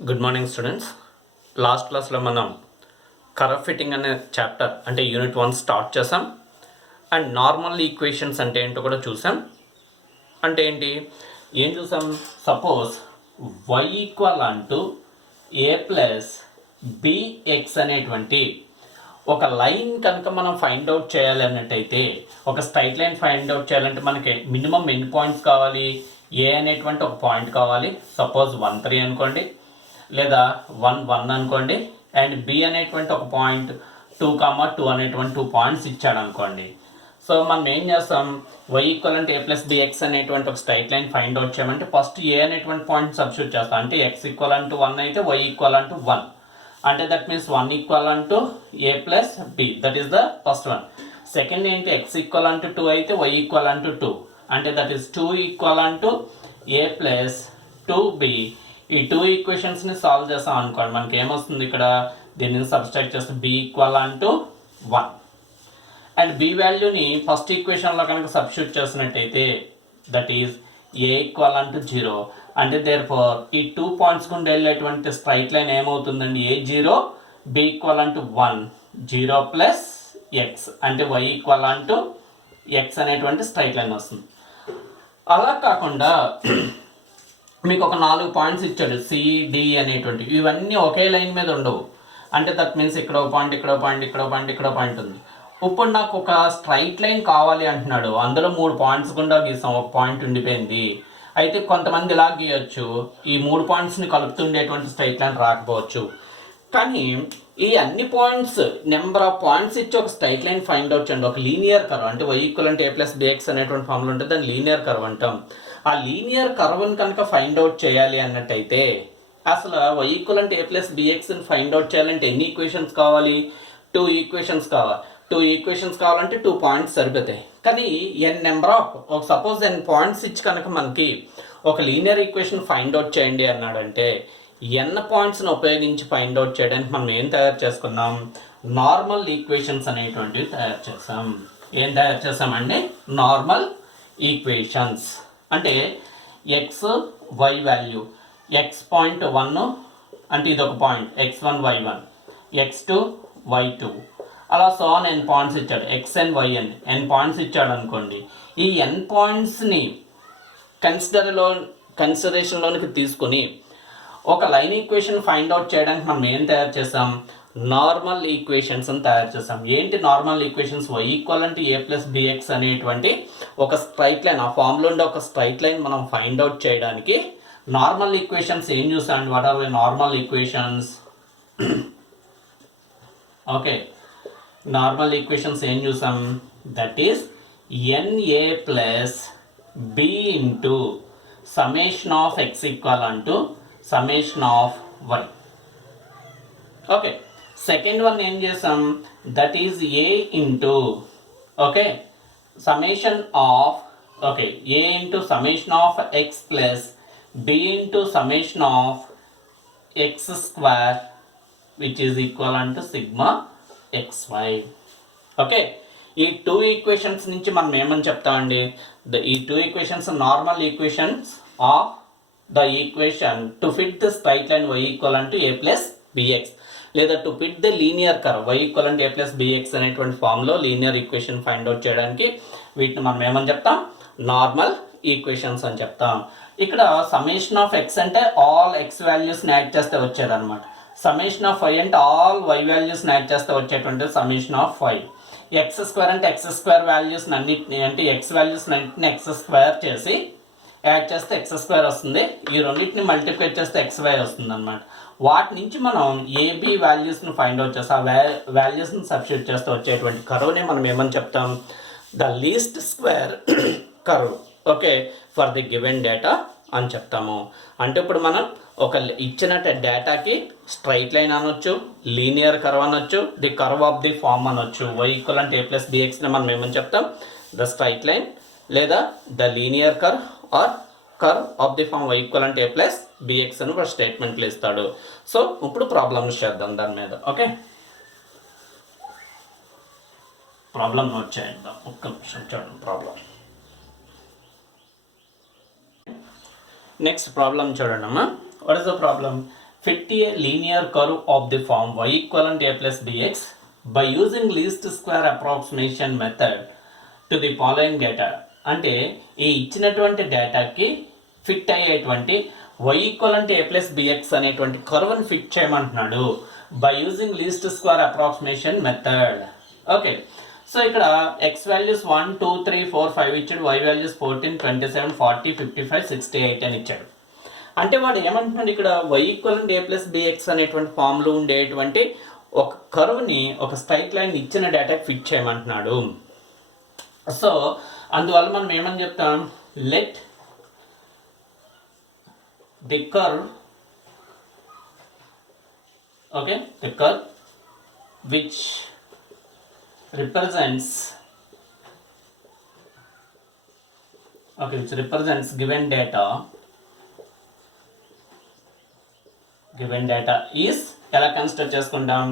Good morning students. Last క్లాస్లో మనం curve fitting అనే చాప్టర్ అంటే యూనిట్ 1 స్టార్ట్ చేసాం. అండ్ నార్మల్ ఈక్వేషన్స్ అంటే ఏంటో కూడా చూసాం. అంటే ఏంటి ఏం చూసాం? సపోజ్ y ఈక్వల్ అంటూ ఏ ప్లస్ బిఎక్స్ అనేటువంటి ఒక లైన్ కనుక మనం ఫైండ్ అవుట్ చేయాలి అన్నట్టయితే, ఒక స్ట్రైట్ లైన్ ఫైండ్ అవుట్ చేయాలంటే మనకి మినిమం ఎన్ని పాయింట్స్ కావాలి? ఏ అనేటువంటి ఒక పాయింట్ కావాలి. సపోజ్ 1 3 అనుకోండి, లేదా 1 1 అనుకోండి. అండ్ బి అనేటువంటి ఒక పాయింట్ 2 2 అనేటువంటి 2 పాయింట్స్ ఇచ్చాడు అనుకోండి. సో మనం ఏం చేస్తాం? y ఈక్వల్ అంటే ఏ ప్లస్ బిఎక్స్ అనేటువంటి ఒక స్ట్రైట్ లైన్ ఫైండ్ అవుట్ చేయమంటే ఫస్ట్ ఏ అనేటువంటి పాయింట్ సబ్స్టిట్యూట్ చేస్తాం. అంటే x ఈక్వల్ అంటూ 1 అయితే y ఈక్వల్ అంటూ 1, అంటే దట్ మీన్స్ 1 ఈక్వల్ అంటూ a plus b, that is the first one. Second ఏంటి? x ఈక్వల్ అంటూ 2 అయితే y ఈక్వల్ అంటూ 2, అంటే దట్ ఈస్ 2 ఈక్వల్ అంటూ ఏ ప్లస్ 2b. ఈ 2 ఈక్వేషన్స్ని సాల్వ్ చేస్తాం అనుకోండి, మనకి ఏమొస్తుంది? ఇక్కడ దీనిని సబ్స్ట్రాక్ట్ చేస్తే b ఈక్వల్ అంటూ 1. అండ్ b వాల్యూని ఫస్ట్ ఈక్వేషన్లో కనుక సబ్స్టిట్యూట్ చేసినట్టయితే దట్ ఈస్ ఏ ఈక్వల్ అంటూ 0, అంటే దేర్ఫోర్ ఈ 2 పాయింట్స్ గుండా వెళ్ళేటువంటి స్ట్రైట్ లైన్ ఏమవుతుందండి? ఏ 0, b ఈక్వల్ అంటూ 1, 0 ప్లస్ ఎక్స్, అంటే y ఈక్వల్ అంటూ ఎక్స్ అనేటువంటి స్ట్రైట్ లైన్ వస్తుంది. అలా కాకుండా మీకు ఒక 4 పాయింట్స్ ఇచ్చాడు సిడి అనేటువంటి, ఇవన్నీ ఒకే లైన్ మీద ఉండవు. అంటే దట్ మీన్స్ ఇక్కడ ఒక పాయింట్, ఇక్కడ పాయింట్, ఇక్కడ పాయింట్, ఇక్కడ పాయింట్ ఉంది. ఇప్పుడు నాకు ఒక స్ట్రైట్ లైన్ కావాలి అంటున్నాడు, అందులో 3 పాయింట్స్ గుండా గీసాం, ఒక పాయింట్ ఉండిపోయింది. అయితే కొంతమంది ఇలా గీయచ్చు, ఈ 3 పాయింట్స్ని కలుపుతుండేటువంటి స్ట్రైట్ లైన్ రాకపోవచ్చు. కానీ ఈ అన్ని పాయింట్స్, నెంబర్ ఆఫ్ పాయింట్స్ ఇచ్చి ఒక స్ట్రైట్ లైన్ ఫైండ్ అవుట్ చేయండి. ఒక లీనియర్ కర్వ్ అంటే y ఈక్వల్ అంటే ఏ ప్లస్ బిఎక్స్ అనేటువంటి ఫార్ములా ఉంటుంది, దాన్ని లీనియర్ కర్వ్ అంటాం. ఆ లీనియర్ కర్వ్ని కనుక ఫైండ్ అవుట్ చేయాలి అన్నట్టయితే అసలు y ఈక్వల్ అంటే ఏ ప్లస్ బిఎక్స్ని ఫైండ్ అవుట్ చేయాలంటే ఎన్ని ఈక్వేషన్స్ కావాలి? 2 ఈక్వేషన్స్ కావాలి. 2 ఈక్వేషన్స్ కావాలంటే 2 పాయింట్స్ సరిపోతాయి. కానీ ఎన్ నెంబర్ ఆఫ్, ఒక సపోజ్ ఎన్ పాయింట్స్ ఇచ్చి కనుక మనకి ఒక లీనియర్ ఈక్వేషన్ ఫైండ్ అవుట్ చేయండి అన్నాడంటే ఎన్ పాయింట్స్ని ఉపయోగించి ఫైండ్ అవుట్ చేయడానికి మనం ఏం తయారు చేసుకున్నాం? నార్మల్ ఈక్వేషన్స్ అనేటువంటివి తయారు చేసాం. ఏం తయారు చేసామండి? Normal equations. అంటే x y value, x point 1 అంటే ఇది ఒక point x1 y1, x2 y2, అలా సో ఆన్ ఎన్ పాయింట్స్ ఇచ్చాడు, xn yn n పాయింట్స్ ఇచ్చాడు అనుకోండి. ఈ n పాయింట్స్ని కన్సిడరేషన్లోనికి తీసుకుని ఒక లైన్ ఈక్వేషన్ ఫైండ్ అవుట్ చేయడానికి మనం ఏం తయారు చేసాం? నార్మల్ ఈక్వేషన్స్ అని తయారు చేసాం. ఏంటి నార్మల్ ఈక్వేషన్స్? y ఈక్వల్ అంటే ఏ ప్లస్ బిఎక్స్ అనేటువంటి ఒక స్ట్రైట్ లైన్, ఆ ఫామ్లో ఉండే ఒక స్ట్రైట్ లైన్ మనం ఫైండ్ అవుట్ చేయడానికి నార్మల్ ఈక్వేషన్స్ ఏం చూసాం? What are the normal equations? Okay, normal equations ఏం చూసాం? That is n a plus b into summation of x equal unto summation of y. Okay, second one ఏం చేసాం? That is a into, okay, summation of, okay, a into summation of x plus b into summation of x square which is equal to sigma xy. Okay, ఈ 2 equations నుంచి మనం ఏమని చెప్తామండి? ఈ 2 ఈక్వేషన్స్ normal equations of the equation to fit the straight line y equal to a plus b x, లేదా to fit the linear curve y equal to a plus bx అనేటువంటి ఫామ్లో లీనియర్ ఈక్వేషన్ ఫైండ్ అవుట్ చేయడానికి వీటిని మనం ఏమని చెప్తాం? Normal equations అని చెప్తాం. ఇక్కడ సమ్మేషన్ ఆఫ్ ఎక్స్ అంటే ఆల్ ఎక్స్ వాల్యూస్ని యాడ్ చేస్తే వచ్చేదన్నమాట. సమ్మేషన్ ఆఫ్ వై అంటే ఆల్ వై వాల్యూస్ని యాడ్ చేస్తే వచ్చేటువంటి summation of y. X square అంటే ఎక్స్ స్క్వేర్ వాల్యూస్ని అన్నిటిని, అంటే ఎక్స్ వాల్యూస్ని అన్నింటిని ఎక్స్ స్క్వేర్ చేసి యాడ్ చేస్తే ఎక్స్ స్క్వేర్ వస్తుంది. ఈ రెండింటిని మల్టిప్లై చేస్తే ఎక్స్ వై వస్తుంది అనమాట. వాటి నుంచి మనం ఏబి వాల్యూస్ని ఫైండ్ అవుట్ చేస్తే ఆ వాల్యూస్ని సబ్స్టిట్యూట్ చేస్తే వచ్చేటువంటి కర్వ్ని మనం ఏమని చెప్తాం? The least square curve, okay, for the given data అని చెప్తాము. అంటే ఇప్పుడు మనం ఒక ఇచ్చిన డేటాకి స్ట్రైట్ లైన్ అనొచ్చు, లీనియర్ కర్వ్ అనొచ్చు, the curve of the form అనొచ్చు. y ఈక్వల్ అంటే ఏ ప్లస్ బిఎక్స్ని మనం ఏమని చెప్తాం? ద స్ట్రైట్ లైన్ లేదా the linear curve or curve of the form y equal అంటే ఏ ప్లస్ బిఎక్స్ అని ఒక స్టేట్మెంట్లు ఇస్తాడు. సో ఇప్పుడు ప్రాబ్లమ్స్ చేద్దాం దాని మీద. ఓకే, ప్రాబ్లం నోట్ చేద్దాం. ఒక్క నిమిషం చూడండి ప్రాబ్లం. నెక్స్ట్ ప్రాబ్లం చూడండి అమ్మా. What is the problem? fit a linear curve of the form y equivalent a plus bx by using least square approximation method to the following data. అంటే ఈ ఇచ్చినటువంటి డేటాకి ఫిట్ అయ్యేటువంటి y equivalent a plus bx అనేటువంటి కర్వ్ని fit చేయమంటున్నాడు by using least square approximation method. Okay, so ఇక్కడ x values 1 2 3 4 5 ఇచ్చాడు, y వాల్యూస్ 14 27 40 55 68 అని ఇచ్చాడు. అంటే వాడు ఏమంటున్నాడు ఇక్కడ y equivalent a plus bx అనేటువంటి ఫామ్లో ఉండేటువంటి ఒక కర్వ్ని ఒక స్ట్రైట్ లైన్ ఇచ్చిన డేటాకి ఫిట్ చేయమంటున్నాడు. సో అందువల్ల మనం ఏమని చెప్తాం, let the curve, okay, the curve which represents given data is ఎలా కన్సిడర్ చేసుకుంటాం,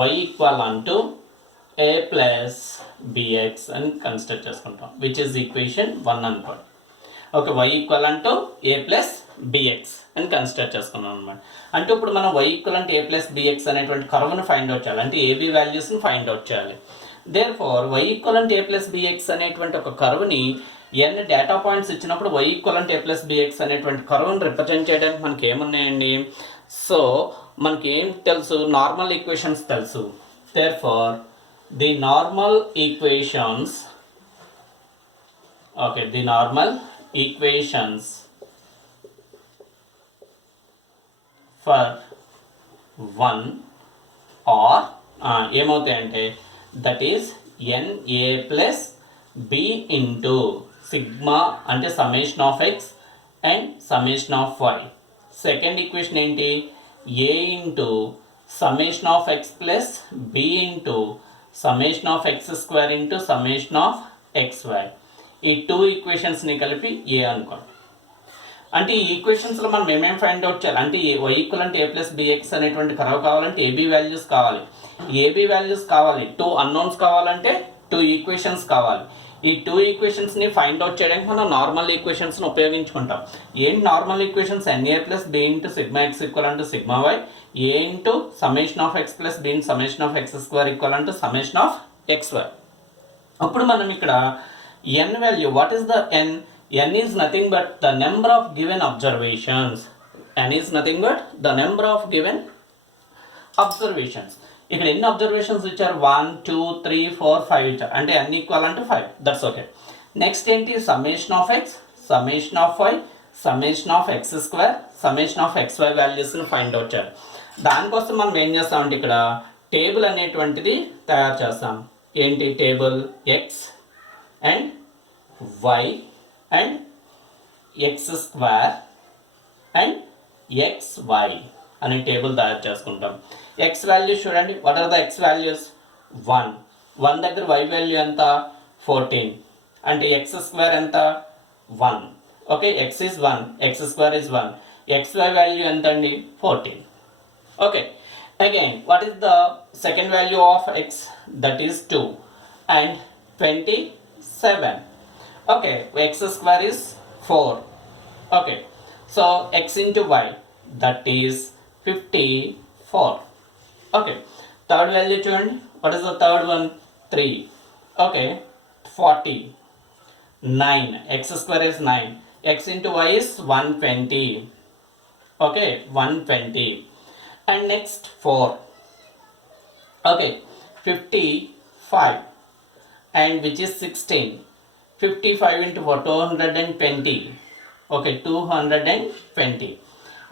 y equivalent to a plus bx అని కన్సిడర్ చేసుకుంటాం, విచ్ ఇస్ ఈక్వేషన్ 1 అనుకోండి. Okay, y equivalent to a plus bx అని కన్సిడర్ చేసుకున్నాం అనమాట. అంటే ఇప్పుడు మనం y equivalent a plus bx అనేటువంటి కర్వ్ను ఫైండ్ అవుట్ చేయాలి, అంటే ab వాల్యూస్ని ఫైండ్ అవుట్ చేయాలి. Therefore y equivalent a plus bx అనేటువంటి ఒక కర్వ్ని n డేటా పాయింట్స్ ఇచ్చినప్పుడు y equivalent a plus bx అనేటువంటి కర్వ్ని రిప్రజెంట్ చేయడానికి మనకి ఏమున్నాయండి, సో మనకి ఏం తెలుసు, నార్మల్ ఈక్వేషన్స్ తెలుసు. Therefore the normal equations, okay, the normal equations for 1 are ఏమవుతాయంటే that is NA plus B into sigma అంటే summation of x and summation of y. Second equation ఏంటి, A into summation of x plus B into summation of x square into summation of xy. ఈ two ఈక్వేషన్స్ని కలిపి A అనుకోండి. అంటే ఈ ఈక్వేషన్స్లో మనం ఏమేమి ఫైండ్ అవుట్ చేయాలి అంటే y equivalent a plus bx అనేటువంటి కర్వ్ కావాలంటే AB వాల్యూస్ కావాలి, AB వాల్యూస్ కావాలి, 2 అన్నోన్స్ కావాలంటే 2 ఈక్వేషన్స్ కావాలి. ఈ 2 ఈక్వేషన్స్ని ఫైండ్ అవుట్ చేయడానికి మనం నార్మల్ ఈక్వేషన్స్ని ఉపయోగించుకుంటాం. ఏంటి normal equations, NA plus B into sigma x equivalent sigma y, A into summation of x plus B into summation of x square equivalent summation of xy. అప్పుడు మనం ఇక్కడ n value, what is the n? n is nothing but the number of given observations. n is nothing but the number of given observations. ఇక్కడ ఎన్ని observations ఇచ్చారు, 1 2 3 4 5 ఇచ్చారు, అంటే n equal to 5. That's okay. Next ఏంటి, summation of x, summation of y, summation of x square, summation of xy వాల్యూస్ని find out చేయాలి. దానికోసం మనం ఏం చేస్తామంటే ఇక్కడ టేబుల్ అనేటువంటిది తయారు చేస్తాం. ఏంటి table, x and y and x square and xy అనే టేబుల్ తయారు చేసుకుంటాం. x వాల్యూస్ చూడండి, what are the x values, 1 దగ్గర y వాల్యూ ఎంత, 14, అంటే x స్క్వేర్ ఎంత, 1. Okay, x is 1, x square is 1, xy value ఎంత అండి, 14. Okay, again what is the second value of x, that is 2 and 27. Okay, x square is 4. Okay, so x into y, that is 54. Okay, third value చూడండి, what is the third one, 3. Okay, 49, x square is 9, x into y is 120. Okay, 120. And next 4. Okay, 55 and which is 16. 55 into 4, 220. Okay, 220.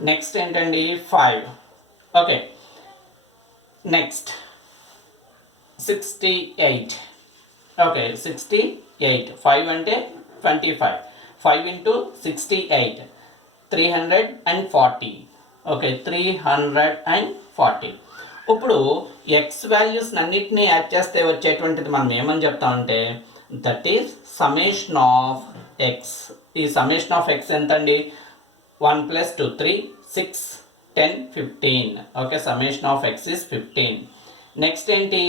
Next ఏంటండి 5. Okay, next 68. Okay, 68. 5 అంటే 25. 5 into 68, 340. Okay, 340. ఇప్పుడు X values అన్నిటినీ add చేస్తే వచ్చేటువంటిది మనం ఏమని చెప్తామంటే that is summation of x. ఈ summation of x ఎంత అండి, 1 + 2 3 6 10 15. Okay, summation of x is 15. Next ఏంటి,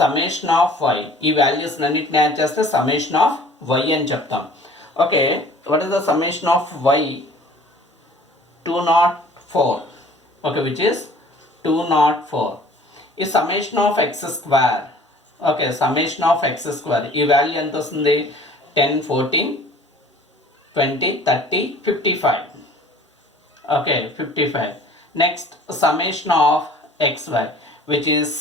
సమ్మేషన్ ఆఫ్ వై. ఈ వాల్యూస్ అన్నిటిని యాడ్ చేస్తే సమ్మేషన్ ఆఫ్ వై అని చెప్తాం. Okay, what is the summation of y, 204. Okay, which is 204. ఈ summation of x square, okay, summation of x square ఈ value ఎంత వస్తుంది? 10, 14, 20, 30, 55. Okay, 55. Next summation of xy which is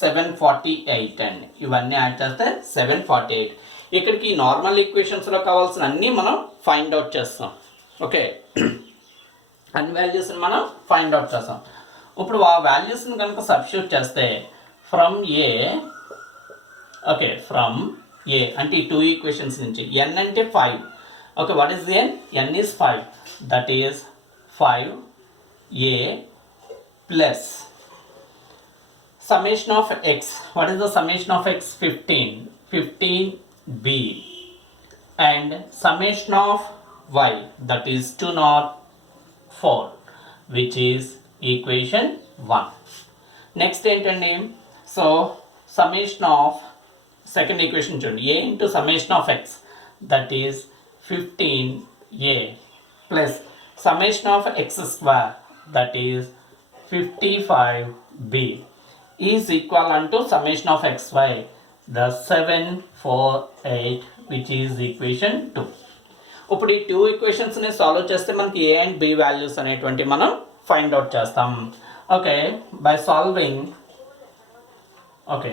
748 అండి. ఇవన్నీ add చేస్తే 748. ఇక్కడికి నార్మల్ ఈక్వేషన్స్లో కావాల్సిన అన్నీ మనం ఫైండ్ అవుట్ చేస్తాం. ఓకే, అన్ని వాల్యూస్ని మనం ఫైండ్ అవుట్ చేస్తాం. ఇప్పుడు ఆ వాల్యూస్ని కనుక సబ్స్టిట్యూట్ చేస్తే ఫ్రమ్ ఏ, ఓకే, ఫ్రమ్ ఏ అంటే ఈ 2 ఈక్వేషన్స్ నుంచి n అంటే 5. Okay, what is n? n is 5. That is 5a plus summation of x. What is the summation of x? 15. 15b and summation of y, that is 204, which is equation 1. Next ఏంటండి? So summation of second equation చూడండి, a into summation of x, that is 15a plus summation of x square, that is 55b is equal unto summation of xy, the 748, which is equation 2. ఇప్పుడు ఈ 2 ఈక్వేషన్స్ని solve చేస్తే మనకి ఏ and B values అనేటువంటి మనం find out చేస్తాం. Okay, by solving, okay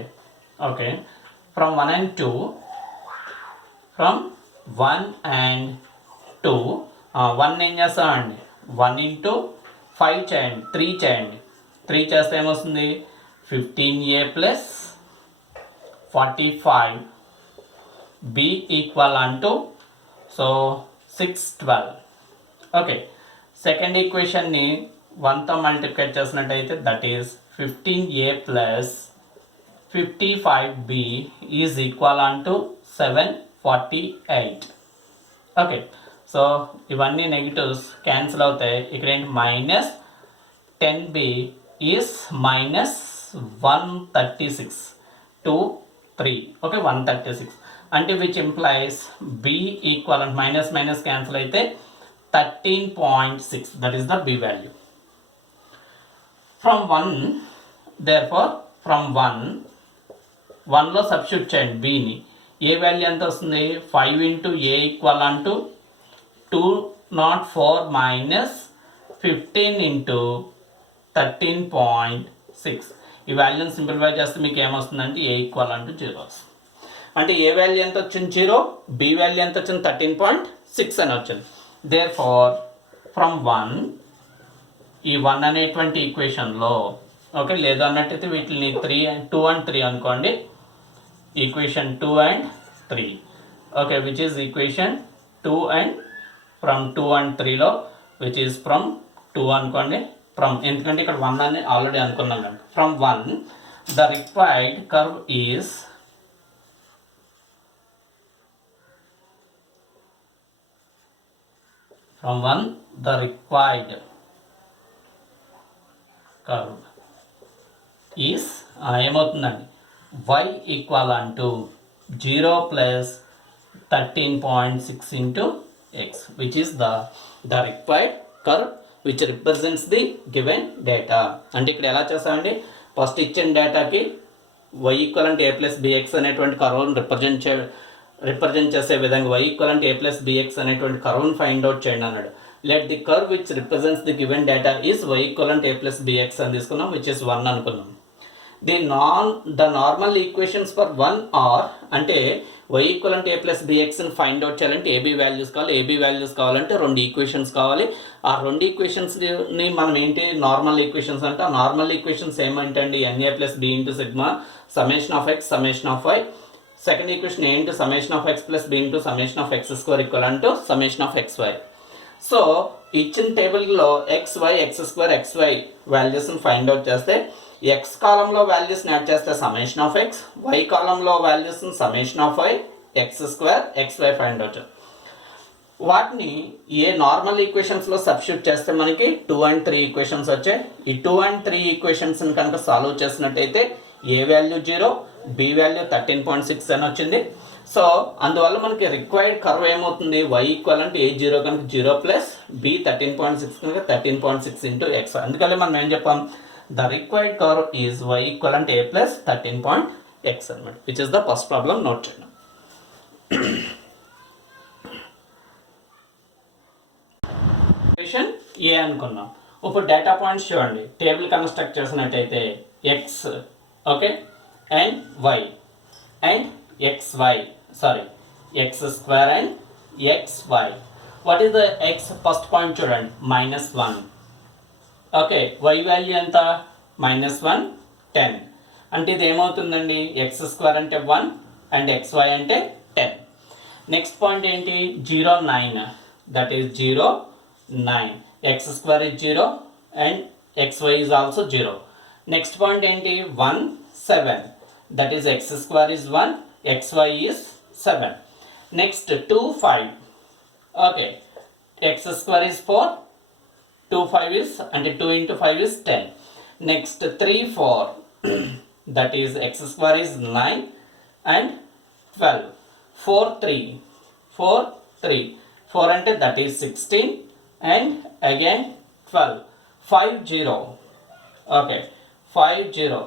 from 1 and 2, from 1 and 2, 1 ఏం చేస్తామండి? 1 into 5 చేయండి, 3 చేయండి. 3 చేస్తే ఏమొస్తుంది? 15a plus 45b equal unto, so 612. Okay, second ఈక్వేషన్ని 1తో మల్టిప్లై చేసినట్టయితే that is 15a plus 55b is equal unto 748. Okay, so ఇవన్నీ నెగిటివ్స్ క్యాన్సిల్ అవుతాయి. ఇక్కడ ఏంటి? Minus 10b is minus 136 to 3. Okay, 136 అంటే which implies b equal and minus minus cancel అయితే 13.6. That is the b value. From 1, therefore from 1లో substitute చేయండి bని. ఏ value ఎంత వస్తుంది? 5 into a ఈక్వల్ అంటూ 204 మైనస్ 15 into 13.6. ఈ వాల్యూని సింప్లిఫై చేస్తే మీకు ఏమొస్తుందంటే ఏ ఈక్వల్ అంటూ 0 వస్తుంది. అంటే ఏ వాల్యూ ఎంత వచ్చింది? 0. బి వాల్యూ ఎంత వచ్చింది? 13.6 అని వచ్చింది. దేర్ ఫార్ ఫ్రమ్ 1, ఈ 1 అనేటువంటి ఈక్వేషన్లో, ఓకే, లేదు అన్నట్టయితే వీటిని 2 and 3 అనుకోండి. Equation 2 and 3, okay, which is equation 2 and from 2 and 3లో విచ్ ఈజ్ ఫ్రమ్ 2 అనుకోండి. ఫ్రమ్, ఎందుకంటే ఇక్కడ 1 అని ఆల్రెడీ అనుకున్నాం కదా. From 1 the required curve is, from 1 the required curve is ఏమవుతుందండి? y ఈక్వల్ అంటూ 0 plus 13.6 into x, which is the required curve which represents the given data. అంటే ఇక్కడ ఎలా చేస్తామండి? ఫస్ట్ ఇచ్చిన డేటాకి y equivalent a plus bx అనేటువంటి కర్వ్ని రిప్రజెంట్ చేసే విధంగా y equivalent a plus bx అనేటువంటి కర్వ్ని ఫైండ్ అవుట్ చేయండి అన్నాడు. Let the curve which represents the given data is y equivalent a plus bx అని తీసుకున్నాం, విచ్ ఇస్ 1 అనుకున్నాం. The normal equations for 1 are, అంటే y ఈక్వలెంట్ a ప్లస్ bxని find out చేయాలంటే ఏబీ వాల్యూస్ కావాలి. A b values కావాలంటే 2 equations కావాలి. ఆ 2 ఈక్వేషన్స్ని మనం ఏంటి? నార్మల్ ఈక్వేషన్స్ అంటే ఆ నార్మల్ ఈక్వేషన్స్ ఏమంటండి? na plus b into sigma summation of x summation of y. Second equation a into summation of x plus b into summation of x square equal unto summation of xy. So ఇచ్చిన టేబుల్లో xy x square xy వాల్యూస్ని find out చేస్తే x కాలంలో వాల్యూస్ని add చేస్తే summation of x, y కాలంలో వాల్యూస్ని summation of y, x square xy find out. వాటిని ఏ నార్మల్ ఈక్వేషన్స్లో సబ్స్టిట్యూట్ చేస్తే మనకి 2 and 3 ఈక్వేషన్స్ వచ్చాయి. ఈ 2 and 3 ఈక్వేషన్స్ని కనుక సాల్వ్ చేసినట్టయితే ఏ వాల్యూ 0, బి వాల్యూ 13.6 అని వచ్చింది. సో అందువల్ల మనకి రిక్వైర్డ్ కర్వ్ ఏమవుతుంది, y ఈక్వలెంట్ ఏ జీరో కనుక 0 ప్లస్ బి 13.6 కనుక 13.6 ఇంటూ ఎక్స్. అందుకని మనం ఏం చెప్పాం, the required curve is y equivalent a plus 13.x అనమాట, which is the first problem. Note చేయండి. ఏ అనుకున్నాం. ఇప్పుడు డేటా పాయింట్స్ చూడండి, టేబుల్ కన్స్ట్రక్ట్ చేసినట్టయితే x, okay, and y and xy, sorry, x square and xy. What is the x first point చూడండి, -1. Okay, y value ఎంత, -1 10. అంటే ఇది ఏమవుతుందండి, x స్క్వేర్ అంటే 1 అండ్ xy అంటే 10. నెక్స్ట్ పాయింట్ ఏంటి, 0 9, that is 0 9. x square is 0 and xy is also 0. Next point ఏంటి, 1 7, that is x square is 1, xy is 7. Next 2 5, okay, x square is 4, 2 5 is, and 2 into 5 is 10. Next 3 4, that is x square is 9 and 12. 4 3, 4 3, 4 and that is 16 and again 12. 5 0, okay, 5 0,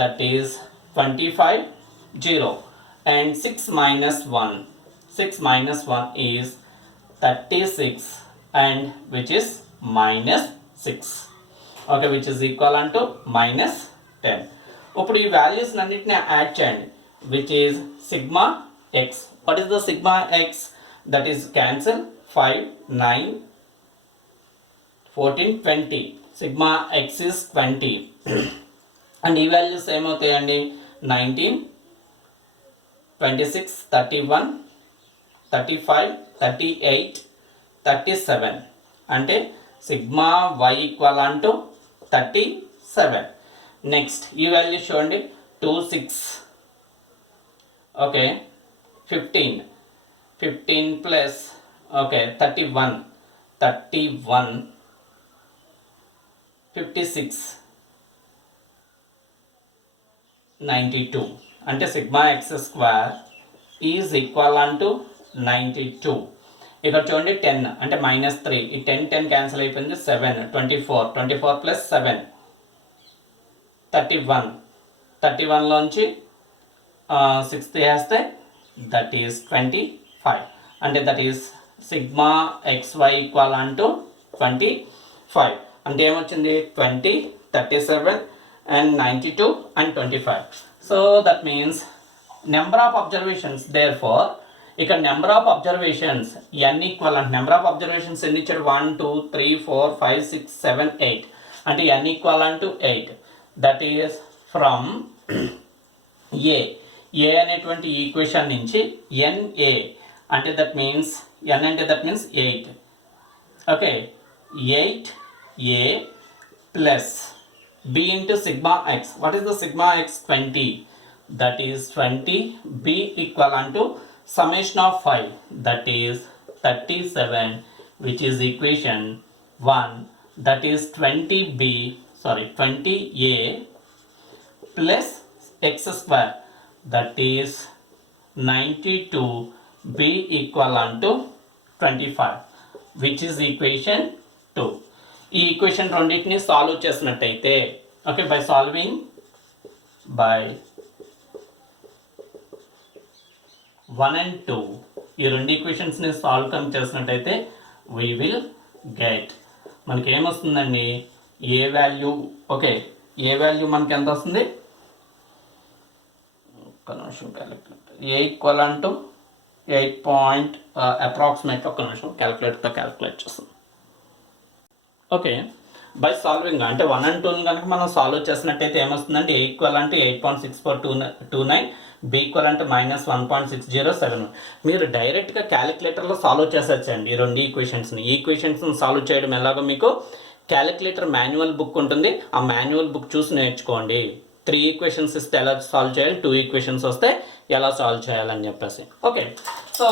that is 25 0. And 6 minus 1, 6 minus 1 is 36 and which is minus 6, okay, which is equal to minus 10. ఇప్పుడు ఈ values అన్నిటిని add చేయండి, which is sigma x. What is the sigma x? That is cancel 5 9 14 20. Sigma x is 20 and ఈ values ఏమవుతాయండి, 19 26 31 35 38 37. అంటే sigma y equal అంటూ 37. Next ఈ value చూడండి, 2 6, okay, 15 15 plus, okay, 31 31 56 92. అంటే sigma X square is equal అంటూ 92. ఇక్కడ చూడండి 10 అంటే -3, ఈ 10 10 క్యాన్సిల్ అయిపోయింది, 7 24 24 ప్లస్ 7 31 31లోంచి 6 తీసేస్తే దట్ ఈస్ 25. అంటే that is sigma xy equal అంటూ 25. అంటే ఏమొచ్చింది, 20 37 and 92 and 25. So that means number of observations, therefore ఇక్కడ number of observations n equal అంటే నెంబర్ ఆఫ్ అబ్జర్వేషన్స్ ఎన్ని ఇచ్చాడు, 1 2 3 4 5 6 7 8. అంటే n equal to 8. That is from a అనేటువంటి ఈక్వేషన్ నుంచి NA అంటే దట్ మీన్స్ n అంటే that means 8. Okay, 8A plus b into sigma x. What is the sigma x? 20. That is 20b equal unto summation of 5, that is 37, which is equation 1. That is 20a plus x square, that is 92b equal unto 25, which is equation 2. ఈ equation రెండింటిని solve చేసినట్టయితే, okay, by solving by 1 and 2 ఈ రెండు ఈక్వేషన్స్ని solve come చేసినట్టయితే we will get, మనకి ఏమొస్తుందండి, ఏ value, okay, ఏ value మనకి ఎంత వస్తుంది, ఒక్క నిమిషం క్యాలిక్యులేటర్, ఏ ఈక్వల్ అంటూ 8 అప్రాక్సిమేట్, ఒక్క నిమిషం క్యాలిక్యులేటర్తో క్యాలిక్యులేట్ చేస్తుంది. ఓకే, బై సాల్వింగ్ అంటే 1 and 2 కనుక మనం సాల్వ్ చేసినట్టయితే ఏమొస్తుందంటే ఏ ఈక్వల్ అంటే 8.6429, బి ఈక్వల్ అంటే -1.607. మీరు డైరెక్ట్గా క్యాలిక్యులేటర్లో సాల్వ్ చేసేచ్చండి ఈ రెండు ఈక్వేషన్స్ని. ఈ ఈక్వేషన్స్ని సాల్వ్ చేయడం ఎలాగో మీకు క్యాలిక్యులేటర్ మాన్యువల్ బుక్ ఉంటుంది, ఆ మాన్యువల్ బుక్ చూసి నేర్చుకోండి. 3 ఈక్వేషన్స్ ఇస్తే ఎలా సాల్వ్ చేయాలి, 2 ఈక్వేషన్స్ వస్తే ఎలా సాల్వ్ చేయాలని చెప్పేసి. ఓకే, సో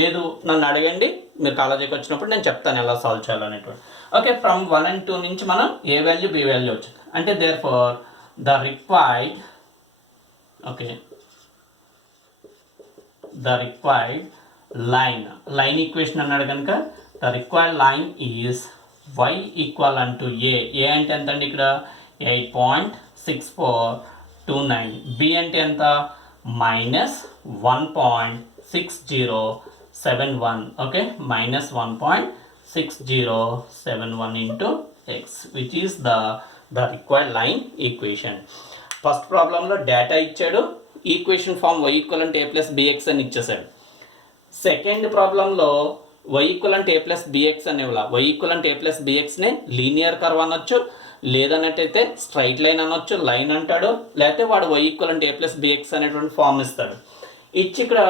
లేదు నన్ను అడగండి, మీరు కాలేజీకి వచ్చినప్పుడు నేను చెప్తాను ఎలా సాల్వ్ చేయాలనేటువంటి. ఓకే, ఫ్రమ్ 1 and 2 నుంచి మనం ఏ వాల్యూ బి వాల్యూ వచ్చింది అంటే therefore the required, okay, the required line equation అన్నాడు కనుక the required line is y equal అంటూ ఏ అంటే ఎంత అండి ఇక్కడ 8.6429, బి అంటే ఎంత -1.6071, okay -1.6071 into x which is the required line equation. First ప్రాబ్లంలో డేటా ఇచ్చాడు, equation form y equal a plus bx అని ఇచ్చేసాడు. సెకండ్ ప్రాబ్లంలో y equal a plus bx అనేవాళ్ళ y ఈక్వల్ a ప్లస్ bxనే లీనియర్ కర్వ్ అనొచ్చు, లేదన్నట్టయితే స్ట్రైట్ లైన్ అనొచ్చు, లైన్ అంటాడు, లేకపోతే వాడు y equal a plus bx అనేటువంటి ఫామ్ ఇస్తాడు. ఇచ్చి ఇక్కడ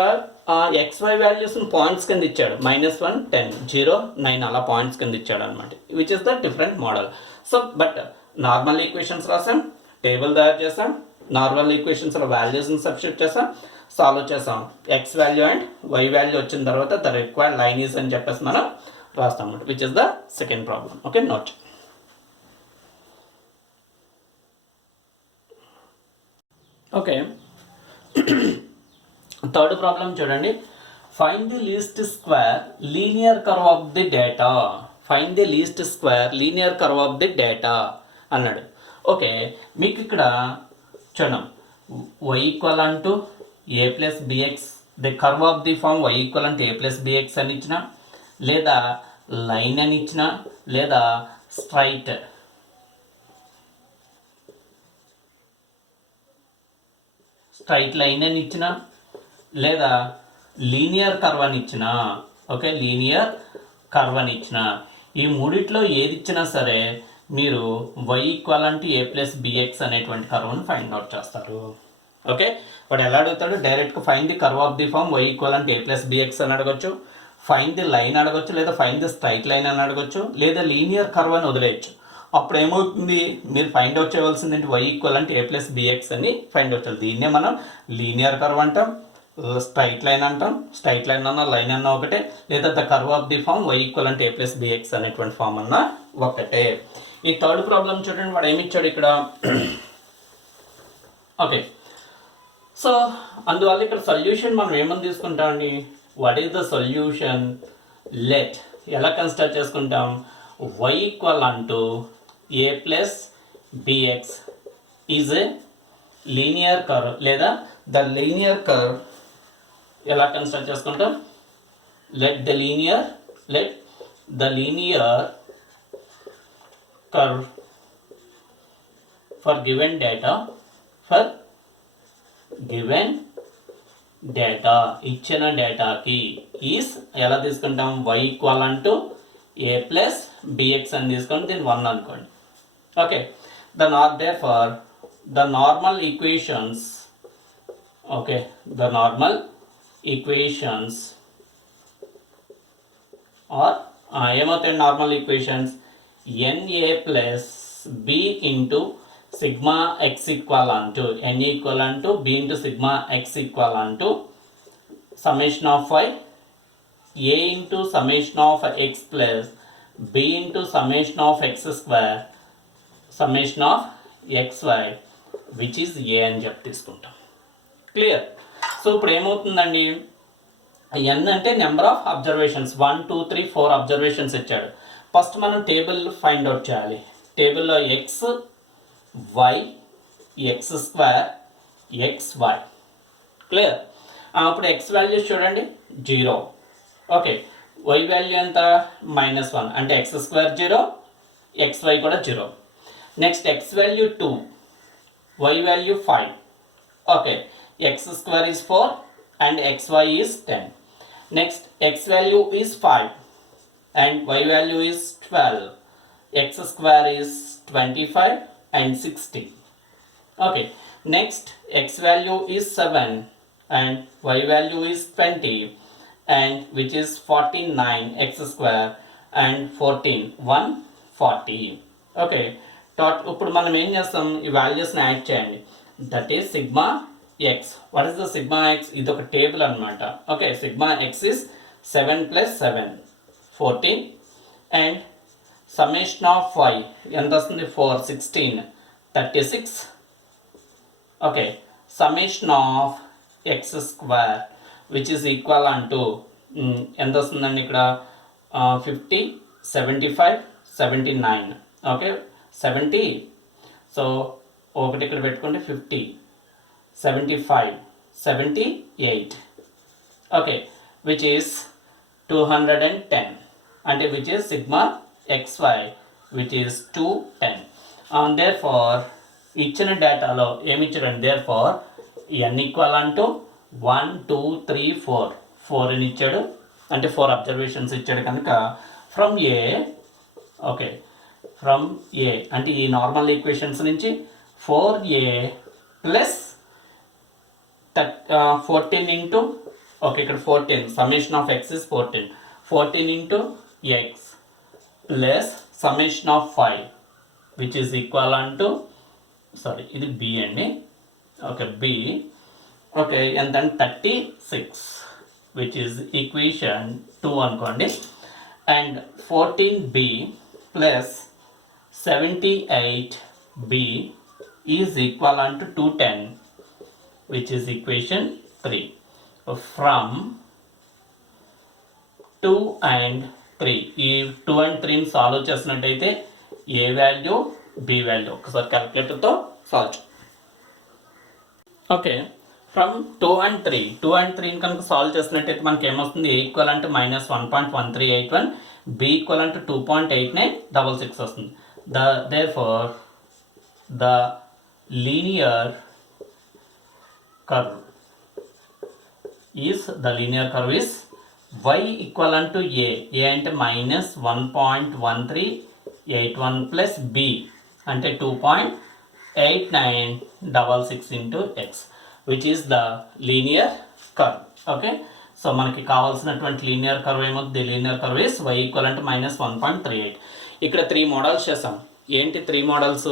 XY వాల్యూస్ని పాయింట్స్ కింద ఇచ్చాడు, -1, 10, 0, 9 అలా పాయింట్స్ కింద ఇచ్చాడు అనమాట, which is the different model. So but normal equations రాసాం, టేబుల్ తయారు చేసాం, నార్మల్ ఈక్వేషన్స్లో వాల్యూస్ని సబ్స్టిట్యూట్ చేసాం, సాల్వ్ చేసాం. X value and y value వచ్చిన తర్వాత ద రిక్వైర్డ్ లైన్ ఈజ్ అని చెప్పేసి మనం రాస్తాం అన్నమాట, which is the second problem. Okay, note. Okay, third problem చూడండి. Find the least square linear curve of the data. Find the least square linear curve of the data అన్నాడు. Okay, మీకు ఇక్కడ చూడండి y ఈక్వల్ అంటూ a plus b x, the curve of the form y equal అంటే a plus bx అని ఇచ్చిన, లేదా line అని ఇచ్చిన, లేదా స్ట్రైట్ లైన్ అని ఇచ్చిన, లేదా లీనియర్ కర్వ్ అని ఇచ్చిన. ఓకే, లీనియర్ కర్వ్ అని ఇచ్చిన. ఈ మూడిట్లో ఏది ఇచ్చినా సరే మీరు y ఈక్వల్ అంటే a ప్లస్ బిఎక్స్ అనేటువంటి కర్వ్ని ఫైండ్ అవుట్ చేస్తారు. ఓకే, వాడు ఎలా అడుగుతాడు, డైరెక్ట్గా find the curve of the form y equal అంటే a ప్లస్ బిఎక్స్ అని అడగొచ్చు, ఫైండ్ ది లైన్ అడగొచ్చు, లేదా ఫైండ్ ది స్ట్రైట్ లైన్ అని అడగొచ్చు, లేదా లీనియర్ కర్వ్ అని వదిలేయచ్చు. అప్పుడు ఏమవుతుంది, మీరు ఫైండ్ అవుట్ చేయవలసింది ఏంటి, y ఈక్వల్ అంటే a ప్లస్ బిఎక్స్ అని ఫైండ్ అవుట్ చేయాలి. దీన్నే మనం లీనియర్ కర్వ్ అంటాం, స్ట్రైట్ లైన్ అంటాం, స్ట్రైట్ లైన్ అన్న లైన్ అన్న ఒకటే, లేదా the curve of the form y equal అంటే a ప్లస్ బిఎక్స్ అనేటువంటి ఫామ్ అన్న ఒకటే. ఈ థర్డ్ ప్రాబ్లం చూడండి, వాడు ఏమి ఇచ్చాడు ఇక్కడ. ఓకే, సో అందువల్ల ఇక్కడ సొల్యూషన్ మనం ఏమని తీసుకుంటామండి, what is the solution, let ఎలా కన్సిడర్ చేసుకుంటాం, y ఈక్వల్ అంటూ a plus bx is a linear curve, లేదా ద లీనియర్ కర్వ్ ఎలా కన్సిడర్ చేసుకుంటాం, let the linear curve for given data, ఇచ్చిన డేటాకి ఈస్ ఎలా తీసుకుంటాం, y ఈక్వల్ అంటూ a ప్లస్ బిఎక్స్ అని తీసుకొని దీన్ని 1 అనుకోండి. Okay, therefore the normal equations, okay, the normal equations are ఏమవుతాయి normal equations, na plus b into sigma x equal unto n equal unto b into sigma x equal unto summation of y a into summation of x plus b into summation of x square summation of xy which is a అని చెప్పి తీసుకుంటాం. Clear. So ఇప్పుడు ఏమవుతుందండి, n అంటే number of observations, 1 2 3 4 observations ఇచ్చాడు. First మనం table find out చేయాలి. టేబుల్లో X why x square xy. Clear. అప్పుడు ఎక్స్ వాల్యూస్ చూడండి 0. ఓకే, y వాల్యూ ఎంత -1 అంటే ఎక్స్ స్క్వేర్ 0, xy కూడా 0. Next x value 2, y value 5. Okay, x square is 4 and xy is 10. Next x value is 5 and y value is 12. X square is 25 and 60. Okay, next x value is 7 and y value is 20 and which is 49 x square and 14 140. Okay, ఇప్పుడు మనం ఏం చేస్తాం, ఈ వాల్యూస్ని add చేయండి. That is sigma X. What is the sigma X, ఇది ఒక table అనమాట. Okay, sigma X is 7 + 7 14 and summation of y ఎంత వస్తుంది 4 16 36. Okay, summation of x square which is equal అంటూ ఎంత వస్తుందండి ఇక్కడ 50, 75, 79. ఓకే 70, సో ఒకటి ఇక్కడ పెట్టుకుంటే 50, 75, 78. ఓకే విచ్ ఈస్ 210 అంటే which is sigma xy which is 210. therefore ఇచ్చిన డేటాలో ఏమి ఇచ్చాడండి, therefore n ఈక్వల్ అంటూ 1, 2, 3, 4 అని ఇచ్చాడు, అంటే 4 అబ్జర్వేషన్స్ ఇచ్చాడు కనుక ఫ్రమ్ ఏ, ఓకే ఫ్రమ్ ఏ అంటే ఈ నార్మల్ ఈక్వేషన్స్ నుంచి 4a ప్లస్ 14 ఇంటూ, ఓకే ఇక్కడ 14 summation of x is 14 into x plus summation of 5 which is equal అంటూ, సారీ ఇది b అండి, ఓకే b, ఓకే ఎంత 36 విచ్ ఈజ్ ఈక్వేషన్ 2 అనుకోండి. And 14b plus 78b is equal అంటూ 210 which is equation 3. From 2 and 3 ఈ 2 and 3ని solve చేసినట్టయితే ఏ value B value ఒకసారి క్యాలిక్యులేటర్తో solve. Okay from 2 and 3ని కనుక సాల్వ్ చేసినట్టయితే మనకి ఏమొస్తుంది, ఏ ఈక్వల్ అంటే -1.1381, బి ఈక్వల్ అంటే 2.8966 వస్తుంది. therefore the linear curve is y equivalent to a అంటే -1.1381 ప్లస్ b అంటే 2.8966 into x which is the linear curve. Okay so మనకి కావాల్సినటువంటి లీనియర్ కర్వ్ ఏమవుతుంది, linear curve is y equivalent to -1.38. ఇక్కడ 3 models చేసాం. ఏంటి 3 మోడల్స్,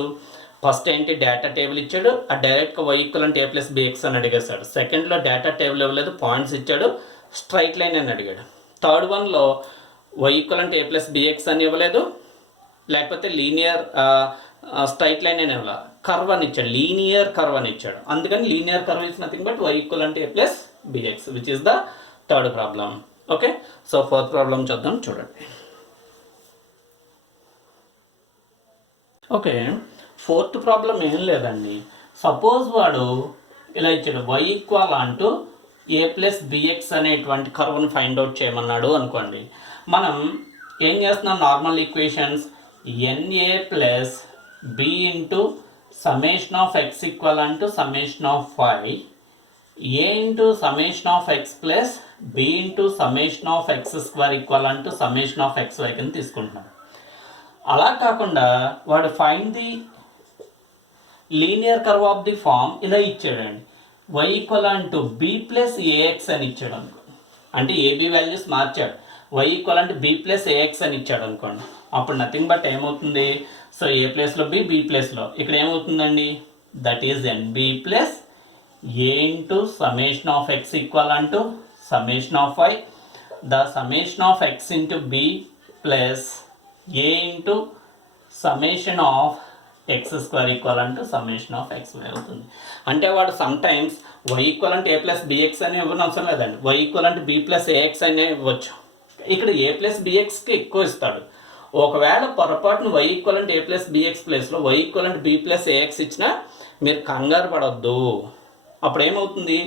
ఫస్ట్ ఏంటి data table ఇచ్చాడు, ఆ డైరెక్ట్గా y equivalent a plus bx అని అడిగేశాడు. సెకండ్లో డేటా టేబుల్ ఇవ్వలేదు, పాయింట్స్ ఇచ్చాడు, స్ట్రైట్ లైన్ అని అడిగాడు. థర్డ్ వన్లో y equivalent a plus bx అని ఇవ్వలేదు, లేకపోతే లీనియర్ స్ట్రైట్ లైన్ అని ఇవ్వాలి, కర్వ్ అని ఇచ్చాడు, లీనియర్ కర్వ్ అని ఇచ్చాడు. అందుకని linear curve is nothing but y equivalent a plus bx which is the third problem. Okay so fourth problem చూద్దాం, చూడండి. ఓకే ఫోర్త్ ప్రాబ్లం ఏం లేదండి, సపోజ్ వాడు ఇలా ఇచ్చాడు y ఈక్వల్ అంటూ a ప్లస్ bx అనేటువంటి కర్వ్ను ఫైండ్ అవుట్ చేయమన్నాడు అనుకోండి. మనం ఏం చేస్తున్నాం, normal equations na plus b into summation of x equal unto summation of 5 a into summation of x plus b into summation of x square equal unto summation of xy కింద తీసుకుంటున్నాం. అలా కాకుండా వాడు find the linear curve of the form ఇలా ఇచ్చాడండి, y equivalent to b plus ax అని ఇచ్చాడు అనుకో, అంటే ఏబి వాల్యూస్ మార్చాడు, y equivalent b plus ax అని ఇచ్చాడు అనుకోండి. అప్పుడు నథింగ్ బట్ ఏమవుతుంది, సో ఏ ప్లేస్లో b, b ప్లేస్లో ఇక్కడ ఏమవుతుందండి, that is nb plus a into summation of x equivalent to summation of 5 the summation of x into b plus a into summation of x square equivalent to summation of x అవుతుంది. అంటే వాడు some times y equivalent a plus bx అని ఇవ్వడం అవసరం లేదండి, y equivalent b plus ax అనే ఇవ్వచ్చు. ఇక్కడ a ప్లస్ bxకి ఎక్కువ ఇస్తాడు. ఒకవేళ పొరపాటును y equivalent a plus bx ప్లేస్లో y equivalent b plus ax ఇచ్చినా మీరు కంగారు పడవద్దు. అప్పుడు ఏమవుతుంది,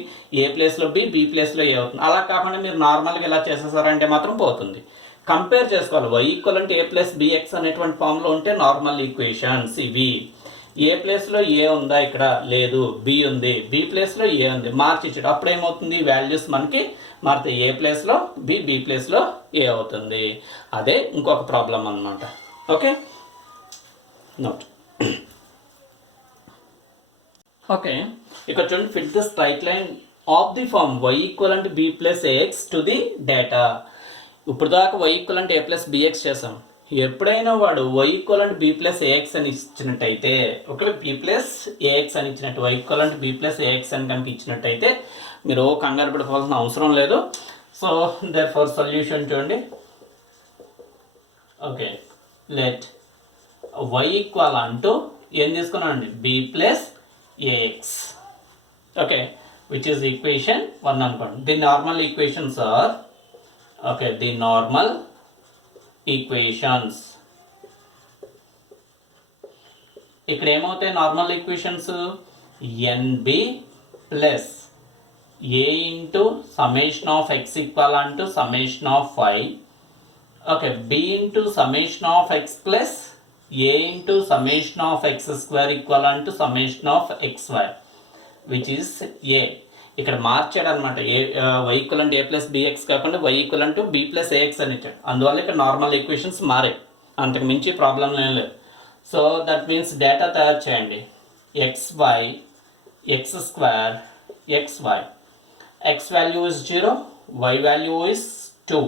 ఏ ప్లేస్లో b, b ప్లేస్లో a అవుతుంది. అలా కాకుండా మీరు నార్మల్గా ఇలా చేసేసారంటే మాత్రం పోతుంది. కంపేర్ చేసుకోవాలి, y equivalent a plus bx అనేటువంటి ఫామ్లో ఉంటే నార్మల్ ఈక్వేషన్స్ ఇవి. ఏ ప్లేస్లో a ఉందా, ఇక్కడ లేదు, b ఉంది, b ప్లేస్లో a ఉంది, మార్చి ఇచ్చాడు. అప్పుడు ఏమవుతుంది, వాల్యూస్ మనకి మారుతాయి, ఏ ప్లేస్లో b, b ప్లేస్లో a అవుతుంది. అదే ఇంకొక ప్రాబ్లం అన్నమాట. Okay note. ఓకే ఇక్కడ చూడండి, fit the straight line of the form y equivalent b plus ax to the data. ఇప్పుడు దాకా y equivalent a plus bx చేసాం. ఎప్పుడైనా వాడు y equivalent b plus ax అని ఇచ్చినట్టయితే, ఒకవేళ b ప్లస్ ax అని ఇచ్చినట్టు, y equivalent b plus ax అని కనుక ఇచ్చినట్టయితే మీరు కంగారు పడిపోవాల్సిన అవసరం లేదు. సో దేర్ ఫర్ సొల్యూషన్ చూడండి. ఓకే లెట్ y ఈక్వల్ అంటూ ఏం తీసుకున్నామండి, b plus ax. Okay which is equation 1 అనుకోండి. The normal equations are, okay, the normal equations. ఇక్కడ ఏమవుతాయి normal equations? N b plus a into summation of x equal unto summation of y, okay, b into summation of x plus a into summation of x square equal unto summation of x y, which is a. ఇక్కడ మార్చాడు అనమాట. ఏ y equal a plus b x కాకుండా y equal b plus a x అని ఇచ్చాడు. అందువల్ల ఇక్కడ normal equations మారాయి, అంతకు మించి ప్రాబ్లం ఏం లేదు. సో దట్ మీన్స్ డేటా తయారు చేయండి. xy X square xy, x value is 0, y value is 2,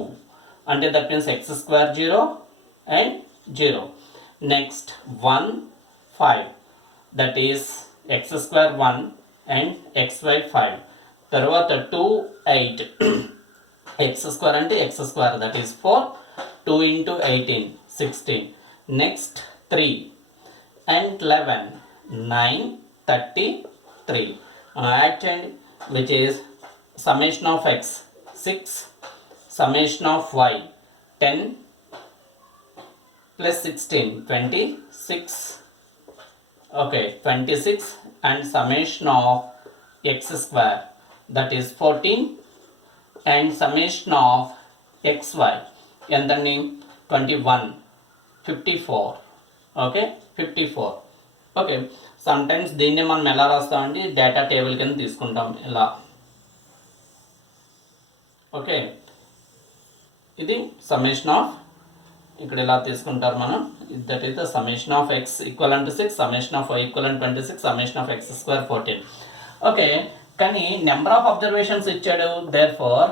అంటే that means X square 0 and 0. Next 1 5, that is X square 1 and xy 5. తర్వాత 2 8, ఎక్స్ స్క్వేర్ అంటే x square that is 4, 2 into 18 16. Next 3 and 11 9 33. Add చేయండి, which is summation of x 6, summation of y 10 plus 16 26, okay 26, and summation of x square that is 14, and summation of xy ఎంతండి 21 54, okay 54. Okay, sometimes దీన్నే మనం ఎలా రాస్తామండి, data table కింద తీసుకుంటాం ఇలా. Okay, ఇది summation of, ఇక్కడ ఇలా తీసుకుంటారు మనం. That is the summation of x equal to 6, summation of y equal 26, summation of x square 14. Okay, కానీ నెంబర్ ఆఫ్ అబ్జర్వేషన్స్ ఇచ్చాడు. Therefore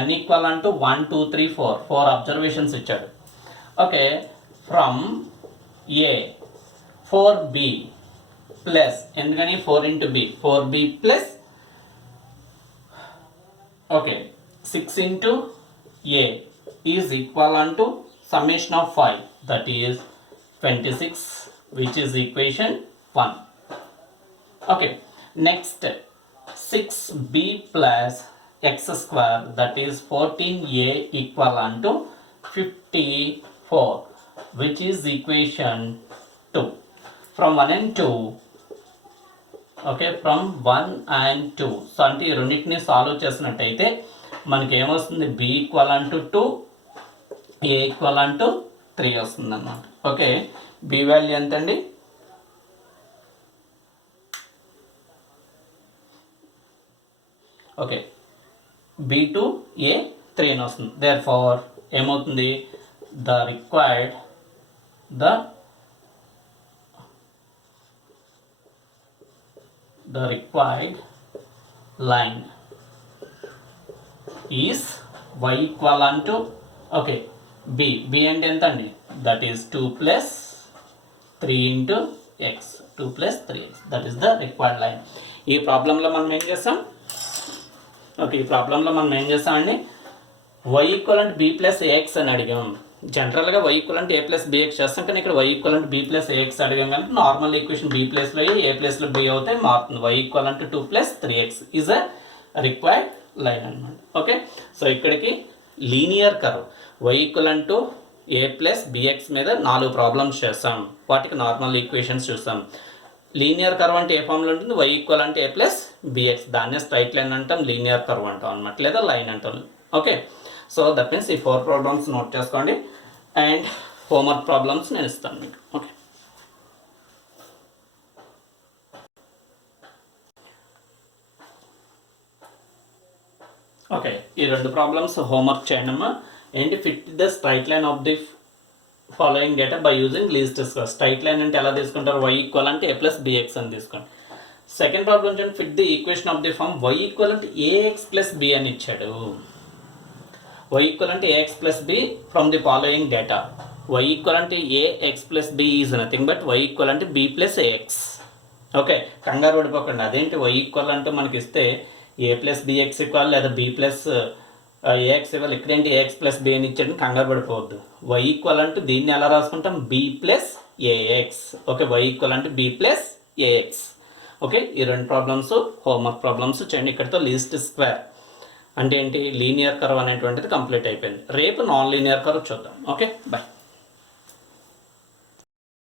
n equal 1 2 3 4 4 observations ఇచ్చాడు. Okay, from a 4b plus, ఎందుకని 4 into b 4b plus, okay 6 into a is equal unto summation of 5 that is 26, which is equation 1. Okay, next 6b plus X square that is 14a equal అంటూ 54, which is equation 2. From 1 and 2, okay, from 1 and 2, so అంటే ఈ రెండింటిని solve చేసినట్టయితే మనకి ఏమొస్తుంది, b equal 2, a equal 3 వస్తుంది అన్నమాట. Okay, b value ఎంతండి, ఓకే b టు a 3 అని వస్తుంది. దేర్ ఫార్ ఏమవుతుంది, the required line is y equal to, okay, b అంటే ఎంత అండి, that is 2 plus 3 into x, 2 plus 3x, that is the required line. ఈ ప్రాబ్లంలో మనం ఏం చేస్తాం, ఓకే, ఈ ప్రాబ్లంలో మనం ఏం చేస్తామండి, y equal b plus ax అని అడిగాం. జనరల్గా y equal a plus bx చేస్తాం, కానీ ఇక్కడ y equal b plus ax అడిగాం కనుక నార్మల్ ఈక్వేషన్ b ప్లస్లో a ప్లస్లో b అవుతాయి, మారుతుంది. y equal 2 plus 3x is a required line అనమాట. ఓకే, సో ఇక్కడికి linear curve y equal a plus bx మీద 4 ప్రాబ్లమ్స్ చేస్తాం, వాటికి నార్మల్ ఈక్వేషన్స్ చూస్తాం. లీనియర్ కర్వ్ అంటే ఏ ఫామ్లో ఉంటుంది, y equal a plus bx, దాన్నే స్ట్రైట్ లైన్ అంటాం, లీనియర్ కర్వ్ అంటాం అనమాట, లేదా లైన్ అంటాం. ఓకే, సో దట్ మీన్స్ ఈ 4 ప్రాబ్లమ్స్ నోట్ చేసుకోండి, అండ్ హోంవర్క్ ప్రాబ్లమ్స్ నేను ఇస్తాను మీకు. ఓకే, ఓకే, ఈ 2 ప్రాబ్లమ్స్ హోంవర్క్ చేయండి అమ్మా. ఏంటి, fit the straight line of the following data by using least square. Straight line అంటే ఎలా తీసుకుంటారు, y equal a plus bx అని తీసుకోండి. సెకండ్ ప్రాబ్లం చూడండి, fit the equation of the form y equal ax plus b అని ఇచ్చాడు. y equal ax plus b from the following data. y equal ax plus b is nothing but y equal b plus ax. Okay, కంగారు పడిపోకండి. అదేంటి y equal మనకి ఇస్తే a plus bx equal లేదా b plus ax ఇవ్వాలి, ఇక్కడేంటి ax plus b అని ఇచ్చాడని కంగారు పడిపోవద్దు. y equal దీన్ని ఎలా రాసుకుంటాం, b plus ax. Okay, y equal b plus ax. Okay, ఈ 2 ప్రాబ్లమ్స్ హోంవర్క్ ప్రాబ్లమ్స్ చేయండి. ఇక్కడితో లీస్ట్ స్క్వేర్ అంటే ఏంటి, లీనియర్ కర్వ్ అనేటువంటిది కంప్లీట్ అయిపోయింది. రేపు నాన్ లీనియర్ కర్వ్ చూద్దాం. Okay, bye.